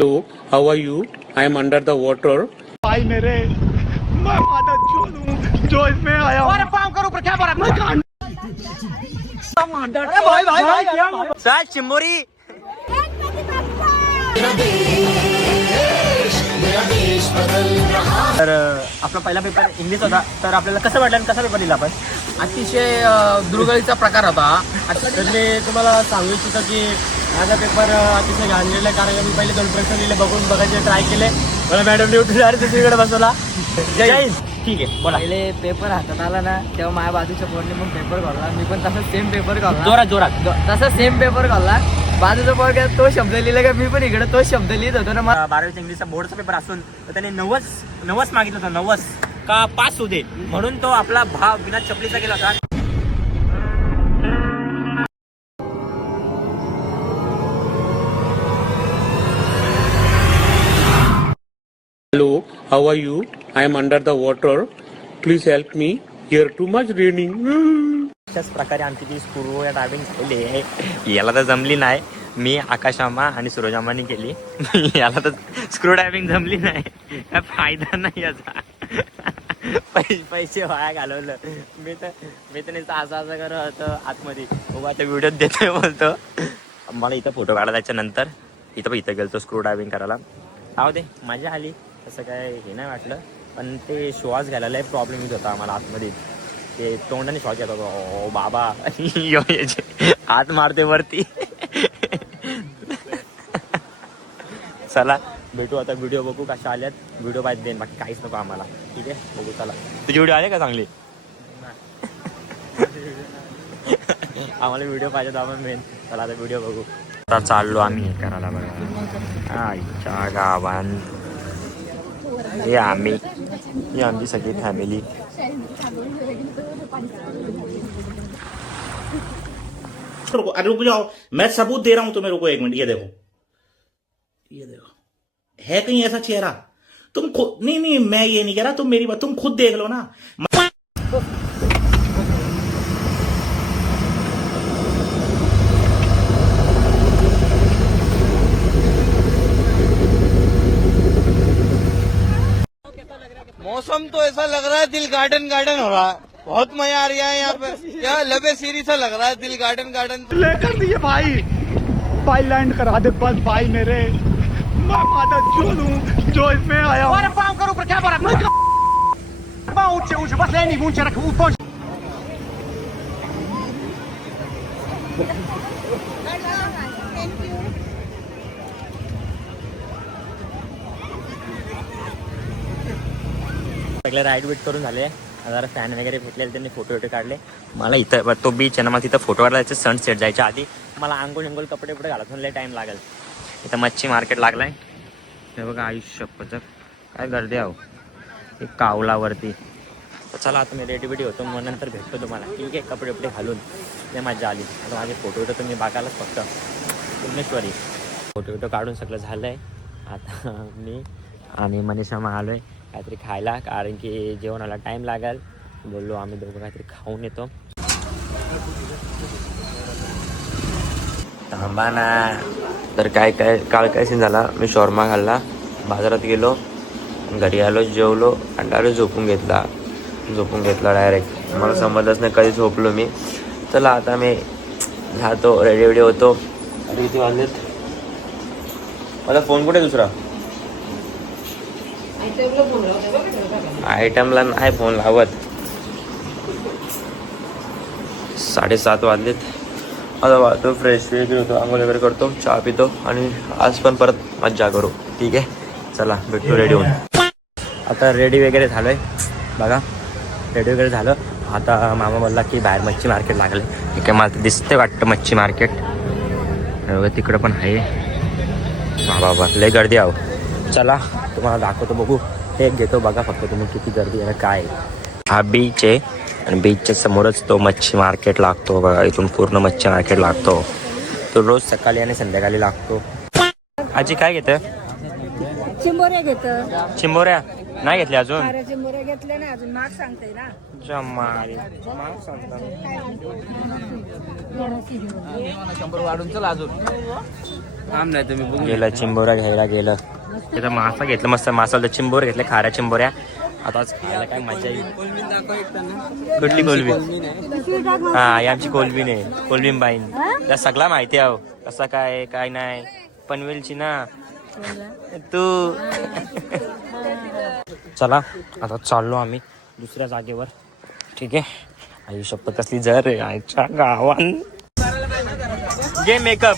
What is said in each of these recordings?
Hello, how are you? I am under the water. भाई मेरे मैं माता हूँ जो इसमें आया हूँ। काम करो पर क्या भाई सर चिंबोरी तर आपला पहिला पेपर इंग्लिश होता. तर आपल्याला कसं वाटलं आणि कसा पेपर लिहिला आपण? अतिशय दुर्गळीचा प्रकार होता. तर मी तुम्हाला सांगू इच्छितो की माझा पेपर अतिशय घाणलेला आहे, कारण मी पहिले 2 प्रश्न लिहिले, बघायचे ट्राय केले. मला मॅडमने उठून अरे दुसरीकडे बसवला. जय हिंद. ठीक आहे बोला. पहिले पेपर हातात आला ना तेव्हा माझ्या बाजूच्या पोरने मग पेपर घालला. मी पण तसं सेम पेपर घालला. जोरात तसा सेम पेपर घालला. बाजूचा पोर तो शब्द लिहिला का मी पण इकडे तो शब्द लिहित होतो ना. 12वी इंग्लिशचा बोर्डचा पेपर असून तर त्याने 90 मागितलं होतं. 90 का पास होऊ दे म्हणून तो आपला भाव बिना चपलीचा गेला होता. Hello, how are you? I am under the water. Please help me. Here too much raining. अशाच प्रकारे आमची ती स्क्रू ड्रायव्हिंग झालेली आहे. याला तर जमली नाही. मी आकाशामा आणि सूरजामाने केली. याला तर स्क्रू ड्रायव्हिंग जमली नाही. काय फायदा नाही याचा. पैसे वाया घालवलं. मी तर नुसतं असं करत होतं आतमध्ये. आता व्हिडिओ देतोय बोलतो. मला इथं फोटो काढायला जायच्या नंतर इथं गेलो स्क्रू ड्रायव्हिंग करायला. राहू दे मजा आली. तसं काय हे नाही वाटलं. पण ते श्वास घ्यायला लय प्रॉब्लेम येत होता आम्हाला आतमध्ये. ते तोंडाने श्वास घेत होता. ओ बाबा हात मारते वरती. चला भेटू आता. व्हिडिओ बघू कशा आल्यात. व्हिडिओ पाहिजे देईन, बाकी काहीच नको आम्हाला. ठीक आहे बघू चला. तुझी व्हिडिओ आले का चांगली? आम्हाला व्हिडिओ पाहिजे तर आपण मेन. चला आता व्हिडिओ बघू. आता चाललो आम्ही हे करायला बघा. आईच्या गावान हे आमची सगळी फॅमिली. रुक जाओ, मैं सबूत दे रहा हूं तुम्हें. रुको 1 मिनट. ये देखो है कहीं ऐसा चेहरा? तुम खुद नहीं मैं ये नहीं कह रहा. तुम मेरी बात तुम खुद देख लो ना. मौसम तो ऐसा लग रहा है दिल गार्डन हो रहा है. बहुत मजा आ रहा है यहाँ पे. यहाँ लबे सीरी सा लग रहा है. दिल गार्डन लेकर दिए भाई लैंड करा दे बस भाई मेरे मैं माता हूँ जो इसमें आया हूँ. काम करो पर क्या बस नहीं ऊंचे रख ऊपर. सगळे राईड बीट करून झाले. जरा फॅन वगैरे भेटले, त्यांनी फोटो काढले. मला इथं तो बीच आहे ना, मला तिथं फोटो काढायचे. सनसेट जायच्या आधी मला आंघोळ कपडे घालत लय टाईम लागेल. इथं मच्छी मार्केट लागलाय. हे बघा आयुष्य पद्धत काय गर्दी आहो एक कावलावरती. तर चला आता मी रेडी होतो. मग नंतर भेटतो तुम्हाला. ठीक आहे कपडे घालून ते मजा आली. आता माझे फोटो तुम्ही बघायलाच फक्त भुवनेश्वरी. फोटो काढून सगळं झालं आहे. आता मी आणि मनीषामा आलो आहे काहीतरी खायला, कारण की जेवणाला टाईम लागेल. बोललो आम्ही दोघं काहीतरी खाऊन येतो. थांबा ना. तर काय सीन झाला. मी शॉर्मा खाल्ला, बाजारात गेलो, घरी आलो, जेवलो आणि डायरेक्ट झोपून घेतला डायरेक्ट. मला समजलंच नाही कधी झोपलो मी. चला आता मी जातो, रेडी होतो. अरे किती वाजलेत. माझा फोन कुठे दुसरा आयटमला नाही फोन लावत. 7:30 वाजलेत. आता वाजतो फ्रेश वगैरे होतो, आंघोळ वगैरे करतो, चहा पितो आणि आज पण परत मज्जा करू. ठीक आहे चला भेटतो रेडी होऊन. आता रेडी वगैरे झालोय बघा. रेडी वगैरे झालं. आता मामा बोलला की बाहेर मच्छी मार्केट लागलं. ठीक आहे मला दिसते वाटतं मच्छी मार्केट. तिकडं पण आहे. बाबा लय गर्दी आहो. चला तुम्हाला दाखवतो. बघू एक घेतो बघा फक्त तुम्ही किती गर्दी आहे काय. हा बीच आहे आणि बीचच्या समोरच तो मच्छी मार्केट लागतो बघा. इथून पूर्ण मच्छी मार्केट लागतो. तो रोज सकाळी आणि संध्याकाळी लागतो. आजी काय घेतं चिंबोऱ्या घेतं. चिंबोऱ्या नाही घेतल्या अजून. अरे चिंबोऱ्या घेतल्या ना अजून, माग सांगते ना. जमारी. गेलं चिंबोऱ्या घ्यायला गेलं. तिथं मासा घेतलं मस्त मासा चिंबोर घेतले खाऱ्या चिंबोऱ्या. आता आज खायला काय मजा येईल. कुठली कोलबी? हा ही आमची कोलबी नाही, कोलबीन बाईन. त्या सगळा माहिती आहे कसा काय काय नाही. पनवेलची ना तू. चला आता चाललो आम्ही दुसऱ्या जागेवर. ठीक आहे. आई शपथ कसली जर आईच्या गावान. घे मेकअप.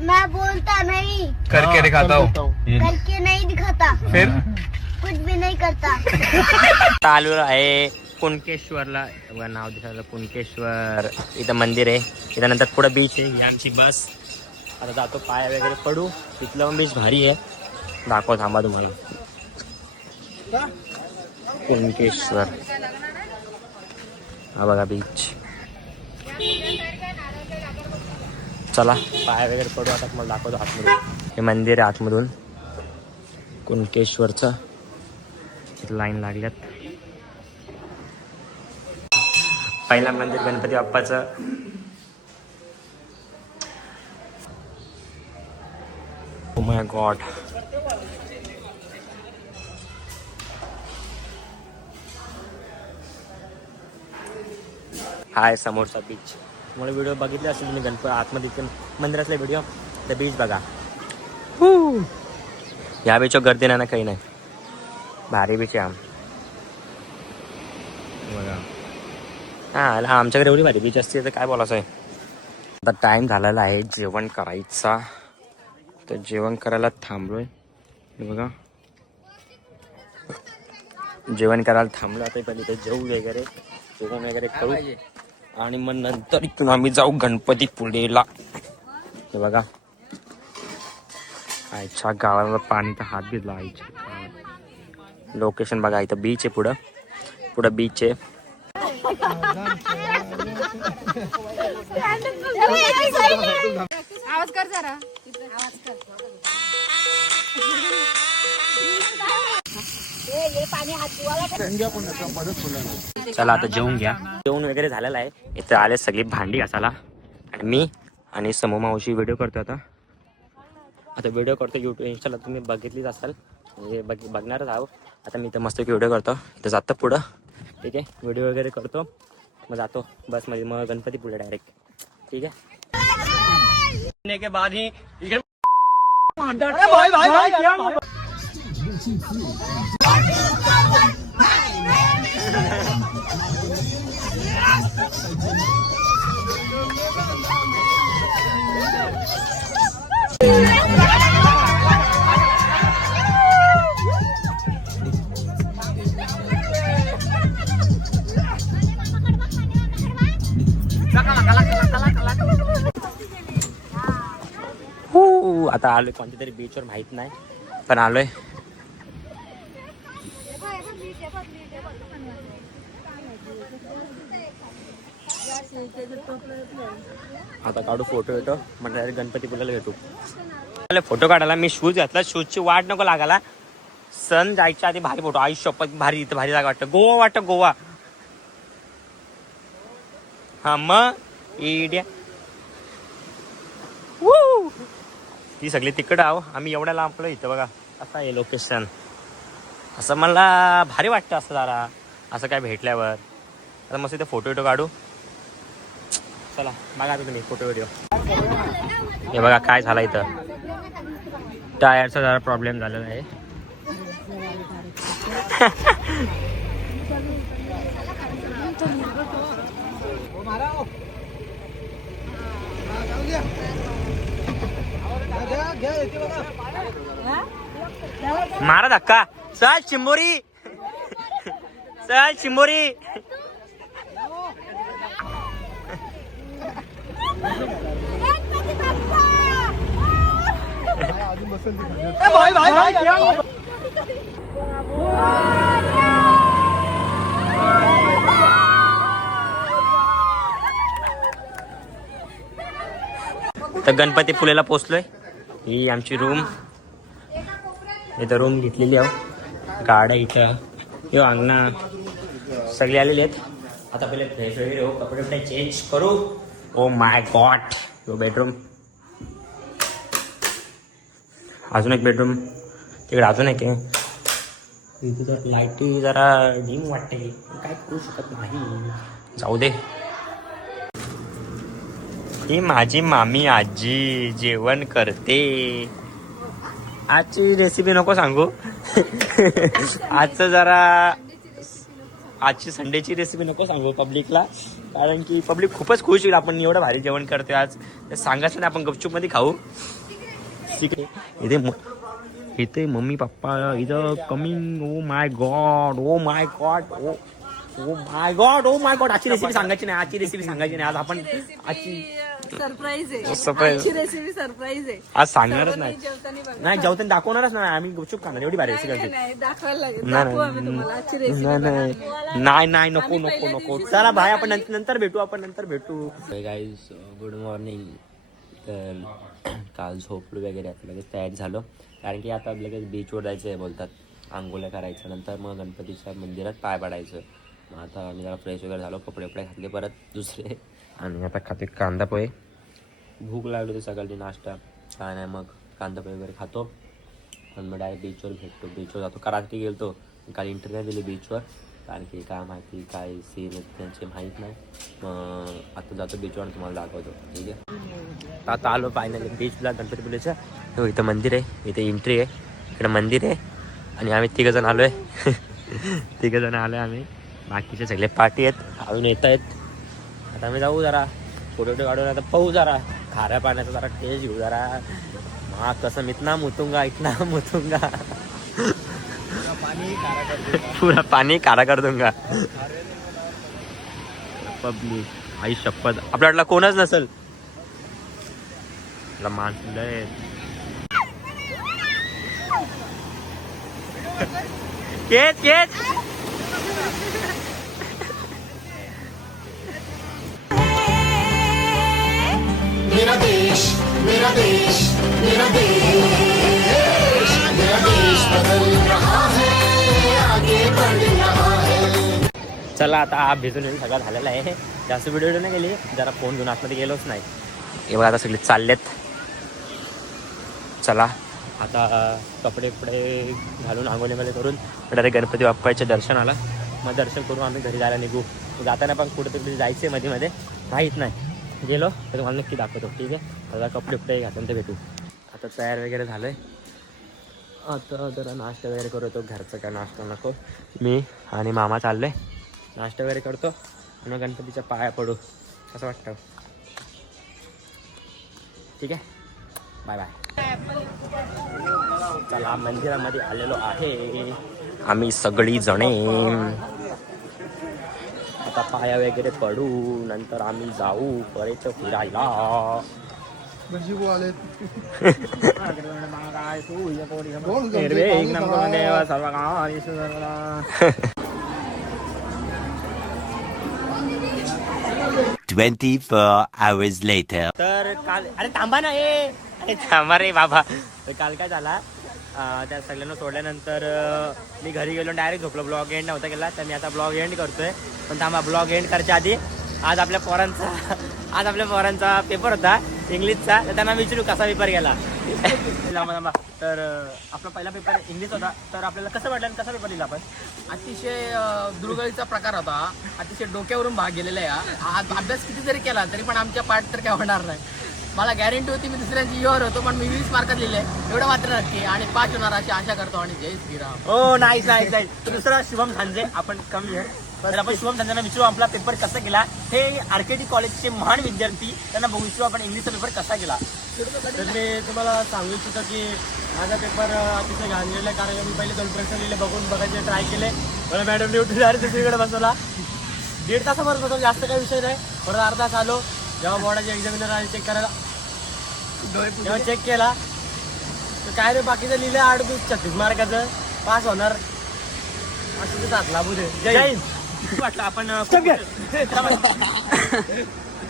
मैं बोलता नहीं, करके दिखाता हूँ. करके नहीं दिखाता, फिर कुछ भी नहीं करता. चालू आहे कुणकेश्वरला. नाव दिसायला कुणकेश्वर. इथं मंदिर आहे. इथं नंतर पुढं बीच आहे. ही आमची बस. आता जातो पाय वगैरे पडू. इथलं पण बीच भारी आहे. दाखव थांबा तुम्हाला. कुणकेश्वर हा बघा बीच. चला पाय वगैरे पडू. आता तुम्हाला दाखवतो आतमधून. हे मंदिर आहे आतमधून कुणकेश्वरचं. इथं लाईन लागल्यात. पहिला मंदिर गणपती बाप्पाचं. Oh my God. हाय समोरचा बीच. तुम्हाला व्हिडिओ बघितले असेल तुम्ही गणपती आतमध्ये मंदिरातला व्हिडिओ. द बीच बघा. या बीचवर गर्दी नाही ना काही नाही. भारी बीच आहे बघा. हा आमच्याकडे एवढी भारी बीच असते तर काय बोलायचं आहे. आता टाईम झालेला आहे जेवण करायचा. तर जेवण करायला थांबलोय. बघा जेवण करायला थांबलो. आता पहिले ते जेवू वगैरे जेवण वगैरे करू आणि मग नंतर इथून आम्ही जाऊ गणपतीपुळेला. हे बघा आईच्या गावाला पाणी तर हात भिजला. आईच्या लोकेशन बघा. इथं बीच आहे. पुढं बीच आहे. आवाज कर जरा. आवाज कर. चला आता जेवून घ्या. जेवण वगैरे झालेलं आहे. इथं आले सगळी भांडी घासायला. आणि मी आणि समूह मावशी व्हिडिओ करतो. आता व्हिडिओ करतो यूट्यूब इंस्टाला तुम्ही बघितलीच असाल म्हणजे बघणारच आहो. आता मी इथं मस्त व्हिडिओ करतो. इथं जातं पुढं. ठीक आहे. व्हिडिओ वगैरे करतो मग जातो बसमध्ये. मग गणपतीपुळे डायरेक्ट. ठीक आहे. के बाद ही आता आलोय कोणत्या तरी बीचवर माहित नाही पण आलोय. आता काढू फोटो येतो म्हणजे डायरेक्ट गणपतीपुळेला भेटू. फोटो काढायला मी शूज घातला. शूजची वाट नको लागायला. सण जायच्या आधी भारी फोटो. आयुष्य भारी. इथं भारी जागा वाटतं. गोवा वाटतं गोवा. हा मग इड्या ती सगळी तिकड आहो. आम्ही एवढ्या लांबलो. इथं बघा असं आहे लोकेशन. असं मला भारी वाटतं असं जरा असं काय भेटल्यावर. आता मस्त इथे फोटो काढू. चला बघा आता तुम्ही फोटो व्हिडिओ. हे बघा काय झालं इथं. टायरचा जरा प्रॉब्लेम झालेला आहे. मारा धक्का. चल चिंबोरी. चल चिंबोरी. तर गणपती पुलेला पोचलोय. ही आमची रूम. इथं रूम घेतलेली आहे. गाड्या इथं हे अंगणा सगळे आलेले आहेत. आता पहिले फ्रेश वगैरे हो, कपडे वगैरे चेंज करू. Oh my God, yo bedroom. अजून एक बेडरूम तिकडे, अजून एक आहे. इथे तर लाईटी जरा डिम वाटते, काय करू शकत नाही, जाऊ दे. ही माझी मामी आजी जेवण करते. आजची रेसिपी नको सांगू. आजचं जरा आजची संडेची रेसिपी नको सांगू पब्लिकला, कारण की पब्लिक खूपच खुश होईल आपण एवढं भारी जेवण करतोय आज. सांगायचं नाही, आपण गपचूप मध्ये खाऊ. इथे मम्मी पप्पा इथं coming. Oh my God, oh my God, oh my God, oh my God. आजची रेसिपी सांगायची नाही, आजची रेसिपी सांगायची नाही. आज आपण आजची सरप्राईज आहे. सरप्राईज रेसिपी सरप्राईज आहे. आज सांगणारच नाही. नाही जेवताना दाखवणारच नाही. आम्ही गुपचूप खाणार, एवढी भारी रेसिपी. दाखवायला लागेल. दाखवू आम्ही तुम्हाला आजची रेसिपी. नाही नको नको नको. चला भाई, आपण नंतर भेटू, आपण नंतर भेटू. Guys good morning. तर काल झोपलो वगैरे, आता लगेच तयारी झालो, कारण की आता लगेच बीचवर जायचं आहे बोलतात. आंघोळ्या करायचं, नंतर मग गणपतीच्या मंदिरात पाय पडायचं. मग आता आम्ही जरा फ्रेश वगैरे झालो, कपडे घातले परत दुसरे, आणि आता खाते कांदा पोहे. भूक लागली होती सकाळची, नाश्ता काय नाही, मग कांदा पोहे वगैरे खातो आणि मग डायरेक्ट बीचवर भेटतो. बीचवर जातो. रात्री गेलो, काल इंटरव्ह्यू दिली बीचवर, कारण की काय माहिती काय सीन त्यांचे माहीत नाही. मग आता जातो बीचवर, तुम्हाला दाखवतो. ठीक आहे. आता आलो फायनली बीचला, गणपतीपुलेच्या. हो, इथं मंदिर आहे, इथे एंट्री आहे, इकडे मंदिर आहे, आणि आम्ही तिघंजण आलो आहे. तिघंजण आलो आहे आम्ही. बाकीचे सगळे पार्टी आहेत, अजून येत आहेत. आता आम्ही जाऊ, जरा फोटो काढून आता पाहू, जरा खाऱ्या पाण्याचा जरा टेस्ट घेऊ जरा. हा कसं इतना मुतूंगा पूरा पाणी काढा कर दूंगा. पब्लिक आई शपथ, आपल्याला कोणच नसेल. माणसं लय केच मेरा देश मेरा देश मेरा देश, मेरा देश बदल रहा है, आगे बढ़ रहा है. चला आता आप भिजून येऊन सगळं झालेलं आहे. जास्त व्हिडिओ नाही गेली, जरा फोन घेऊन आतमध्ये गेलोच नाही. हे बघा आता सगळे चाललेत. चला आता कपडे घालून आंघोळीमध्ये करून डायरेक्ट गणपती बाप्पाच्या दर्शनाला. मग दर्शन करून आम्ही घरी जायला निघू. जाताना पण कुठेतरी जायचे मध्ये माहीत नाही. गेलो तर तुम्हाला नक्की दाखवतो. ठीक आहे. आता कपडे घालून ते भेटू. आता तयार वगैरे झालं आहे. आता जरा नाश्ता वगैरे करतो. घरचं काय नाश्ता नको, मी आणि मामा चाललो आहे. नाश्ता वगैरे करतो आणि मग गणपतीच्या पाया पडू. कसं वाटतं? ठीक आहे. Bye bye. चला मंदिरामध्ये आलेलो आहे आम्ही सगळी जणे. आता पाया वगैरे पडू, नंतर आम्ही जाऊ परत फिरायला. तर काल, अरे थांबा ना, अरे थांबा रे बाबा. तर काल काय झाला, त्या सगळ्यांना सोडल्यानंतर मी घरी गेलो, डायरेक्ट झोपलो. ब्लॉग एंड नव्हता केला, तर मी आता ब्लॉग एंड करतोय. पण थांबा, ब्लॉग एंड करायच्या आधी आज आपल्या पोरांचा पेपर होता इंग्लिशचा. तर त्यांना विचारू कसा पेपर गेला. तर आपला पहिला पेपर इंग्लिश होता. तर आपल्याला कसं वाटलं आणि कसा पेपर लिहिला आपण? अतिशय दुर्गळीचा प्रकार होता. अतिशय डोक्यावरून भाग गेलेला आहे. अभ्यास किती जरी केला तरी पण आमच्या पाठ तर काय होणार नाही. मला गॅरंटी होती मी दुसऱ्यांची युअर होतो, पण मी 20 मार्कात लिहिले एवढं मात्र नक्की, आणि 5 होणार अशी आशा करतो. आणि जय श्रीराम. हो नाईस. दुसरा शुभम झांजे, आपण कमी आहे. तर आपण शुभम झांजेंना विचारू आपला पेपर कसा गेला. हे आरकेटी कॉलेजचे महान विद्यार्थी, त्यांना विचारू आपण इंग्लिशचा पेपर कसा गेला. तर मी तुम्हाला सांगू इच्छितो की माझा पेपर अतिशय घाण गेला, कारण मी पहिले 2 प्रश्न लिहिले, बघायचे ट्राय केले. मला मॅडमने उठून डायरेक्ट दुसरीकडे बसवला. 1.5 तासाभर बसवला, जास्त काही विषय नाही. परत अर्धा तास आलो, जेव्हा बोर्डाचे एक्झामिनर आले चेक करायला, जेव्हा चेक केला तर काय रे बाकीचं लिहिलं 38 36 मार्काचं. पास होणार असं ते हात लागू दे. जय हिंद. कसं वाटलं आपण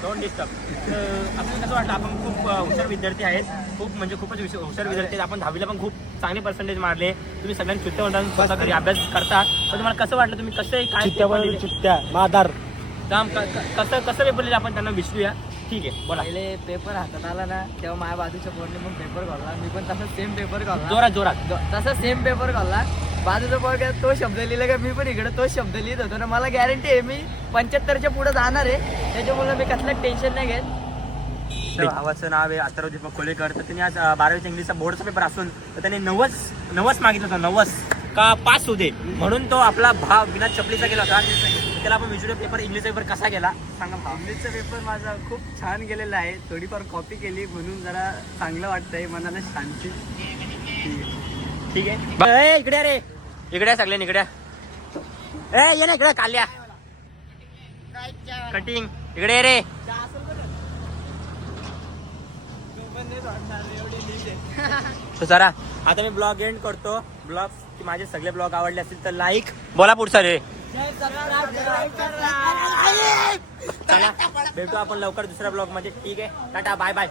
डोंट डिस्टर्ब. आपल्याला कसं वाटलं आपण खूप हुशार विद्यार्थी आहेत, खूप म्हणजे खूपच हुशार विद्यार्थी आहेत. आपण 10वीला पण खूप चांगले पर्सेंटेज मारले. तुम्ही सगळ्यांनी चुत्त्या म्हणता स्वतः घरी अभ्यास करता, पण तुम्हाला कसं वाटलं, तुम्ही कसं काय चित्त्या मादार कसं कसं पेपर लिहिले आपण त्यांना विचारूया. ठीक आहे, बोला. पहिले पेपर हातात आला ना तेव्हा माझ्या बाजूच्या पोरने पण पेपर घालला, मी पण तसं सेम पेपर घालला. जोरात जोरात. तसा सेम पेपर घालला. बाजूचा पोरगा तो शब्द लिहिला का मी पण इकडे तो शब्द लिहित होतो ना. मला गॅरंटी आहे मी 75च्या पुढे जाणार आहे, त्याच्यामुळे मी कसलं टेन्शन नाही घेत. भावाचं नाव आहे अथर्व दीपक खोलेकर. तर त्यांनी आज 12वीचा इंग्लिशचा बोर्डचा पेपर असून तर त्यांनी 90 मागितलं होतं, 90 का पास होऊ दे म्हणून तो आपला भाव बिना चपलीचा गेला होता. त्याला आपण विचारूया पेपर इंग्लिशचा पेपर कसा गेला सांगा भाव. इंग्लिशचा पेपर माझा खूप छान गेलेला आहे. थोडीफार कॉपी केली म्हणून जरा चांगलं वाटतंय, मनाला शांती. ठीक आहे. इकडे रे, इकडे सगळे इकडे ये ना इकडे. काल्या कटिंग इकडे रे. तो जरा आता मी ब्लॉग एंड करतो. ब्लॉग माझे सगळे ब्लॉग आवडले असतील तर लाईक बोला पुढचा रे. चला भेटू आपण लवकर दुसऱ्या ब्लॉग मध्ये. ठीक आहे, टाटा बाय बाय.